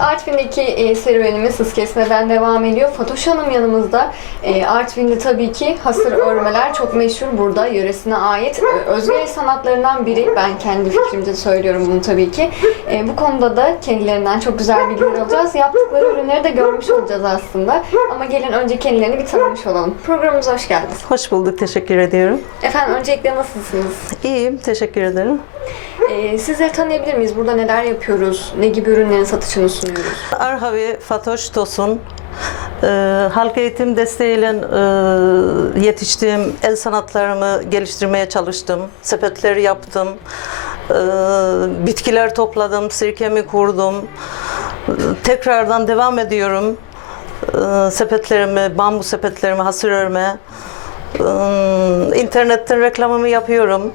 Artvin'deki e, serüvenimiz hız kesmeden devam ediyor. Fatoş Hanım yanımızda. E, Artvin'de tabii ki hasır örmeler çok meşhur burada. Yöresine ait e, özgü el sanatlarından biri. Ben kendi fikrimce söylüyorum bunu tabii ki. E, bu konuda da kendilerinden çok güzel bilgiler alacağız. Yaptıkları ürünleri de görmüş olacağız aslında. Ama gelin önce kendilerini bir tanımış olalım. Programımıza hoş geldiniz. Hoş bulduk, teşekkür ediyorum. Efendim öncelikle nasılsınız? İyiyim, teşekkür ederim. E, sizleri tanıyabilir miyiz? Burada neler yapıyoruz? Ne gibi ürünlerin satışını sunuyoruz? Arhavi Fatoş Tosun, e, halk eğitim desteğiyle e, yetiştiğim el sanatlarımı geliştirmeye çalıştım. Sepetleri yaptım, e, bitkiler topladım, sirkemi kurdum. E, tekrardan devam ediyorum. E, sepetlerimi, bambu sepetlerimi hasır örme. E, internetten reklamımı yapıyorum.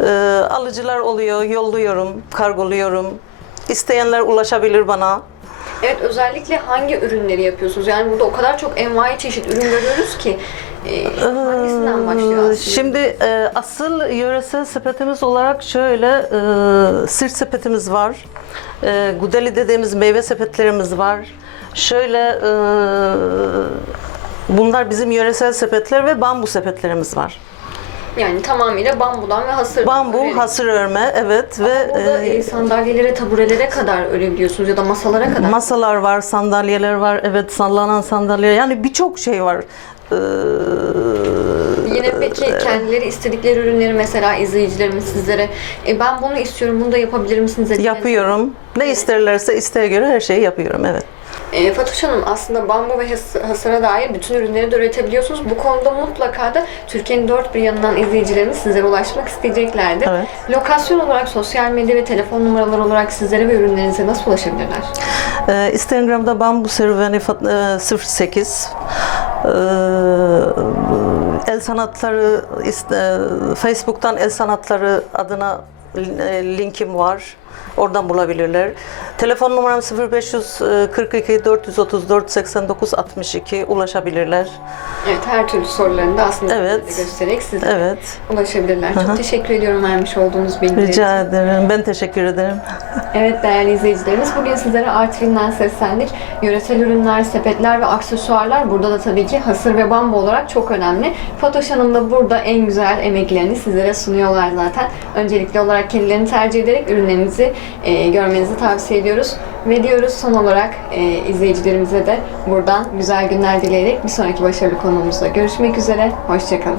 E, alıcılar oluyor, yolluyorum, kargoluyorum. İsteyenler ulaşabilir bana. Evet özellikle hangi ürünleri yapıyorsunuz? Yani burada o kadar çok envai çeşit ürün görüyoruz ki e, hangisinden başlıyor aslında? Şimdi e, asıl yöresel sepetimiz olarak şöyle e, sırt sepetimiz var. E, gudeli dediğimiz meyve sepetlerimiz var. Şöyle e, bunlar bizim yöresel sepetler ve bambu sepetlerimiz var. Yani tamamıyla bambudan ve hasırdan. Bambu, örelim. hasır örme evet ve Burada e, e, sandalyelere, taburelere kadar örebiliyorsunuz ya da masalara kadar. masalar var, sandalyeler var. Evet, sallanan sandalye. Yani birçok şey var. E, Yine peki kendileri istedikleri ürünleri mesela izleyicilerimiz sizlere e, ben bunu istiyorum, bunu da yapabilir misiniz? yapıyorum. Ne isterlerse isteğe göre her şeyi yapıyorum. Evet. E, Fatoş Hanım aslında bambu ve has- hasıra dair bütün ürünleri de üretebiliyorsunuz. Bu konuda mutlaka da Türkiye'nin dört bir yanından izleyicilerimiz sizlere ulaşmak isteyeceklerdir. Evet. Lokasyon olarak, sosyal medya ve telefon numaraları olarak sizlere ve ürünlerinize nasıl ulaşabilirler? Ee, Instagram'da bambu serüveni fat- e, 08 Ee, el sanatları Facebook'tan el sanatları adına e, linkim var. Oradan bulabilirler. Telefon numaram 0542 434 89 62 ulaşabilirler. Evet, her türlü sorularını da aslında Evet. göstererek sizlere Evet. ulaşabilirler. Çok Hı hı. teşekkür ediyorum vermiş olduğunuz bilgiler için. Rica ederim. Ben teşekkür ederim. Evet değerli izleyicilerimiz bugün sizlere Artvin'den seslendik. Yöresel ürünler, sepetler ve aksesuarlar burada da tabii ki hasır ve bambu olarak çok önemli. Fatoş Hanım da burada en güzel emeklerini sizlere sunuyorlar zaten. Öncelikli olarak kendilerini tercih ederek ürünlerinizi e, görmenizi tavsiye ediyoruz. Ve diyoruz son olarak e, izleyicilerimize de buradan güzel günler dileyerek bir sonraki başarılı konumuzda görüşmek üzere. Hoşçakalın.